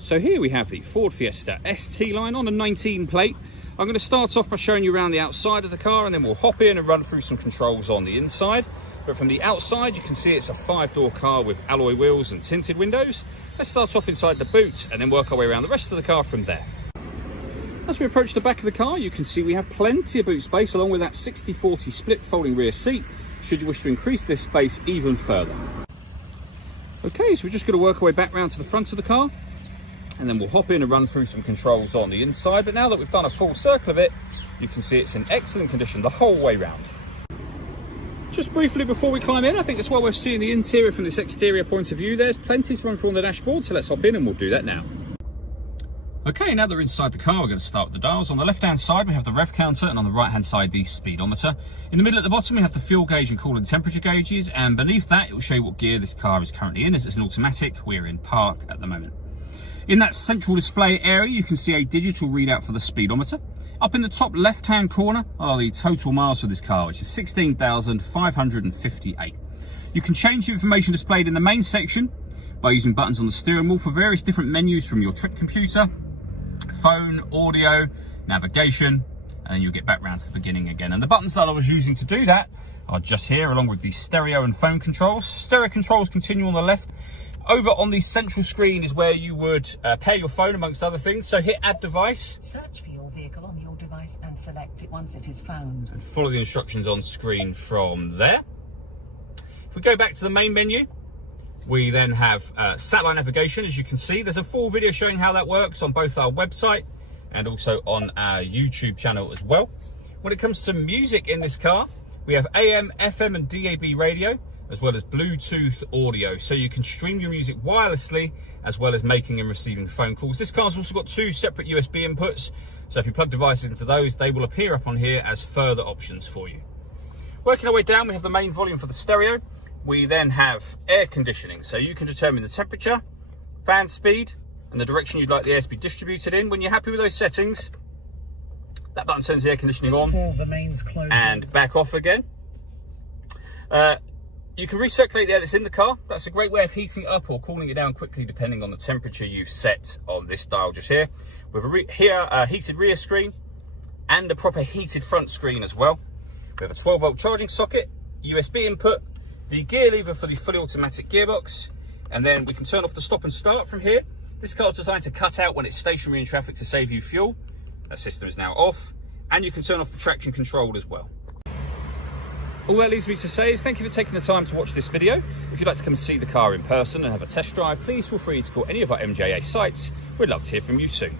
So here we have the Ford Fiesta ST line on a 19 plate. I'm going to start off by showing you around the outside of the car, and then we'll hop in and run through some controls on the inside. But from the outside, you can see it's a 5-door car with alloy wheels and tinted windows. Let's start off inside the boot and then work our way around the rest of the car from there. As we approach the back of the car, you can see we have plenty of boot space along with that 60-40 split folding rear seat, should you wish to increase this space even further. Okay, so we're just going to work our way back round to the front of the car, and then we'll hop in and run through some controls on the inside. But now that we've done a full circle of it, you can see it's in excellent condition the whole way round. Just briefly before we climb in, I think it's well worth seeing the interior from this exterior point of view. There's plenty to run through on the dashboard, so let's hop in and we'll do that now. Okay, now that we're inside the car, we're going to start with the dials. On the left-hand side, we have the rev counter, and on the right-hand side, the speedometer. In the middle at the bottom, we have the fuel gauge and coolant temperature gauges, and beneath that, it will show you what gear this car is currently in. As it's an automatic, we're in park at the moment. In that central display area, you can see a digital readout for the speedometer. Up in the top left-hand corner are the total miles for this car, which is 16,558. You can change the information displayed in the main section by using buttons on the steering wheel for various different menus from your trip computer, phone, audio, navigation, and then you'll get back round to the beginning again. And the buttons that I was using to do that are just here, along with the stereo and phone controls. Stereo controls continue on the left. Over on the central screen is where you would pair your phone, amongst other things. So hit add device. Search for your vehicle on your device and select it once it is found. And follow the instructions on screen from there. If we go back to the main menu, we then have satellite navigation. As you can see, there's a full video showing how that works on both our website and also on our YouTube channel as well. When it comes to music in this car, we have AM, FM and DAB radio, as well as Bluetooth audio. So you can stream your music wirelessly, as well as making and receiving phone calls. This car's also got 2 separate USB inputs. So if you plug devices into those, they will appear up on here as further options for you. Working our way down, we have the main volume for the stereo. We then have air conditioning. So you can determine the temperature, fan speed, and the direction you'd like the air to be distributed in. When you're happy with those settings, that button turns the air conditioning on and back off again. You can recirculate the air that's in the car. That's a great way of heating it up or cooling it down quickly, depending on the temperature you've set on this dial just here. With a heated rear screen and a proper heated front screen as well. We have a 12-volt charging socket, USB input, the gear lever for the fully automatic gearbox, and then we can turn off the stop and start from here. This car is designed to cut out when it's stationary in traffic to save you fuel. That system is now off, and you can turn off the traction control as well. All that leaves me to say is thank you for taking the time to watch this video. If you'd like to come and see the car in person and have a test drive, please feel free to call any of our MJA sites. We'd love to hear from you soon.